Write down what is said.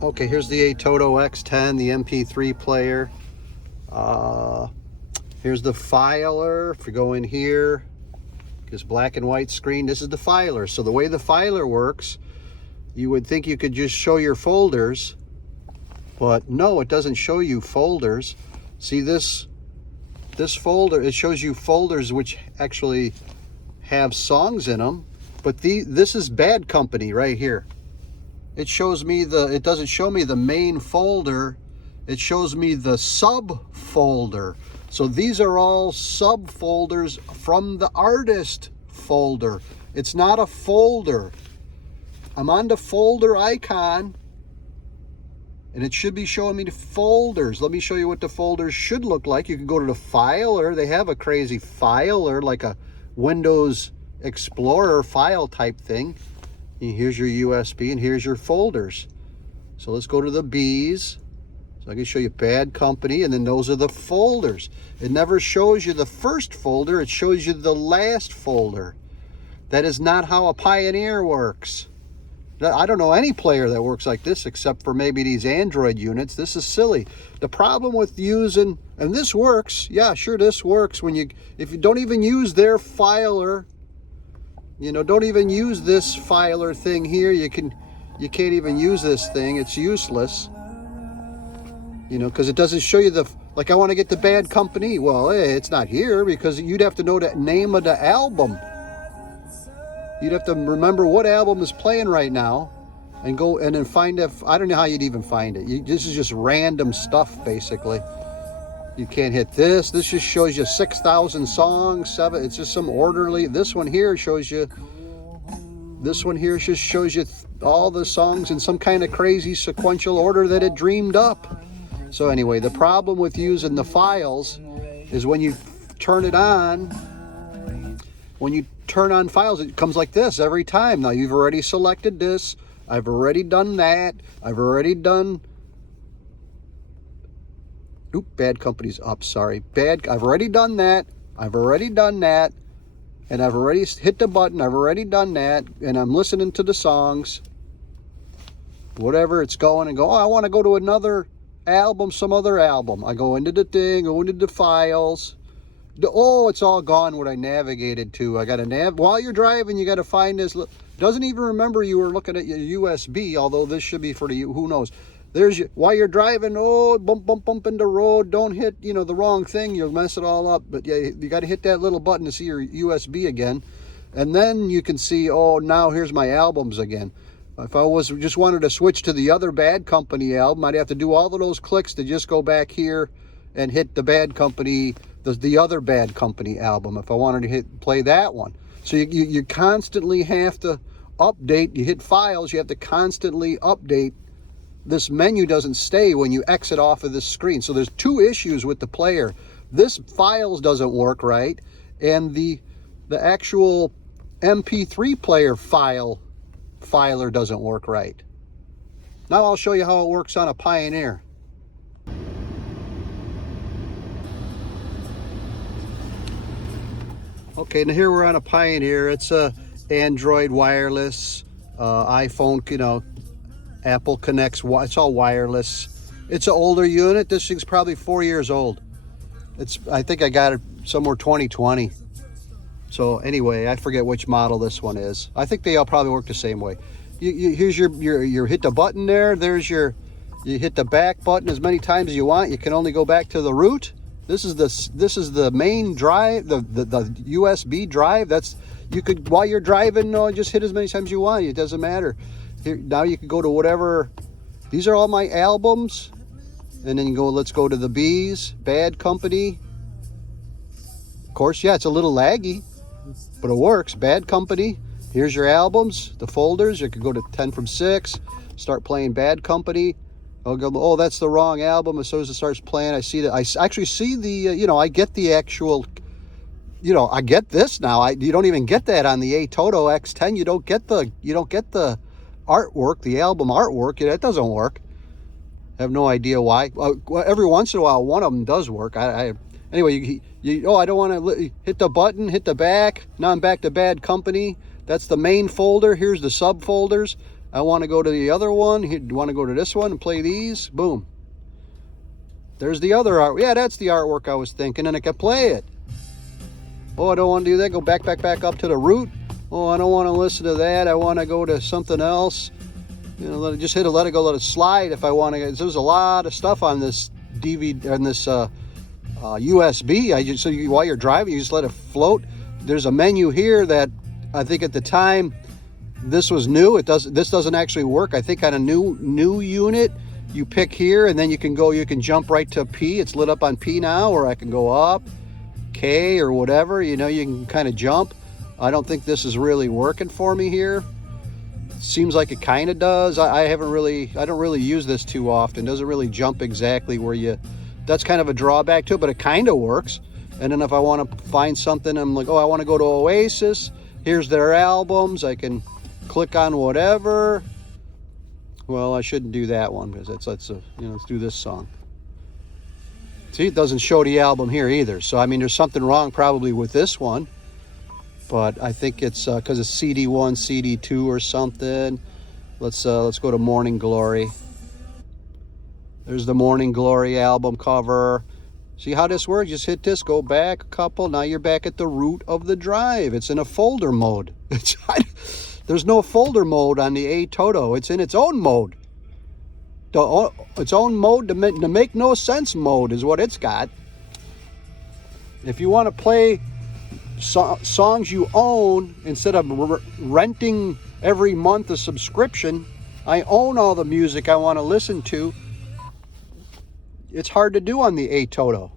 Okay, here's the Atoto X10, the MP3 player. Here's the filer. If you go in here, this black and white screen, this is the filer. So the way the filer works, you would think you could just show your folders, but no, it doesn't show you folders. See this folder, it shows you folders which actually have songs in them, but this is Bad Company right here. It shows me it doesn't show me the main folder, it shows me the subfolder. So these are all subfolders from the artist folder. It's not a folder. I'm on the folder icon, and it should be showing me the folders. Let me show you what the folders should look like. You can go to the filer. They have a crazy filer, like a Windows Explorer file type thing. And here's your USB, and here's your folders. So let's go to the B's. So I can show you Bad Company, and then those are the folders. It never shows you the first folder. It shows you the last folder. That is not how a Pioneer works. I don't know any player that works like this except for maybe these Android units. This is silly. The problem with using, and this works, yeah, sure, this works if you don't even use their filer, don't even use this filer thing here. You can't even use this thing. It's useless. Because it doesn't show you like I want to get the Bad Company. Well, it's not here because you'd have to know the name of the album. You'd have to remember what album is playing right now and go and then find I don't know how you'd even find it. This is just random stuff, basically. You can't hit this. This just shows you 6,000 songs, it's just some orderly. This one here just shows you all the songs in some kind of crazy sequential order that it dreamed up. So anyway, the problem with using the files is when you turn it on, when you turn on files, it comes like this every time. Now you've already selected this. I've already done that. I've already done, Bad Company's up, sorry. I've already done that. I've already done that. And I've already hit the button. I've already done that. And I'm listening to the songs. Whatever, it's going and go, I want to go to another album, some other album. I go into the thing, go into the files. It's all gone what I navigated to. I got to while you're driving, you got to find this. Doesn't even remember you were looking at your USB, although this should be for the, who knows. While you're driving, bump in the road, don't hit, the wrong thing, you'll mess it all up. But yeah, you got to hit that little button to see your USB again. And then you can see, now here's my albums again. If I just wanted to switch to the other Bad Company album, I'd have to do all of those clicks to just go back here and hit the Bad Company, the other Bad Company album, if I wanted to play that one. So you constantly have to update. You hit files, you have to constantly update. This menu doesn't stay when you exit off of this screen. So there's two issues with the player. This files doesn't work right, and the actual MP3 player filer doesn't work right. Now I'll show you how it works on a Pioneer. Okay, now here we're on a Pioneer. It's a Android wireless, iPhone, Apple connects, it's all wireless. It's an older unit. This thing's probably 4 years old. I think I got it somewhere 2020. So anyway, I forget which model this one is. I think they all probably work the same way. Here's your hit the button there. You hit the back button as many times as you want. You can only go back to the root. This is the main drive, the USB drive. You could, while you're driving, just hit as many times as you want. It doesn't matter. Here, now you can go to whatever. These are all my albums. And then let's go to the B's, Bad Company. Of course, yeah, it's a little laggy, but it works. Bad Company. Here's your albums, the folders. You could go to 10 from 6, start playing Bad Company. I'll go, that's the wrong album. As soon as it starts playing, I see that. I actually see the, I get the actual, I get this now. You don't even get that on the Atoto X10. You don't get the artwork, the album artwork. That doesn't work. I have no idea why. Every once in a while, one of them does work. Anyway, I don't want to hit the button, hit the back. Now I'm back to Bad Company. That's the main folder. Here's the subfolders. I want to go to the other one. You want to go to this one and play these? Boom. There's the other art. Yeah, that's the artwork I was thinking, and I can play it. Oh, I don't want to do that. Go back up to the root. Oh, I don't want to listen to that. I want to go to something else. You know, just hit a let it go, let it slide if I want to. There's a lot of stuff on this DVD, on this USB. While you're driving, you just let it float. There's a menu here that I think at the time this was new. This doesn't actually work. I think on a new unit, you pick here and then you can jump right to P. It's lit up on P now, or I can go up K or whatever. You know, you can kind of jump. I don't think this is really working for me here. Seems like it kind of does. I don't really use this too often. Doesn't really jump exactly where you. That's kind of a drawback to it, but it kind of works. And then if I want to find something, I'm like, oh, I want to go to Oasis. Here's their albums. I can click on whatever. Well, I shouldn't do that one because let's do this song. See, it doesn't show the album here either. So I mean, there's something wrong probably with this one, but I think it's because it's CD1, CD2 or something. Let's go to Morning Glory. There's the Morning Glory album cover. See how this works? Just hit this, go back a couple. Now you're back at the root of the drive. It's in a folder mode. There's no folder mode on the Atoto. It's in its own mode. Its own mode, to make no sense mode is what it's got. If you want to play songs you own instead of renting every month a subscription, I own all the music I want to listen to. It's hard to do on the Atoto.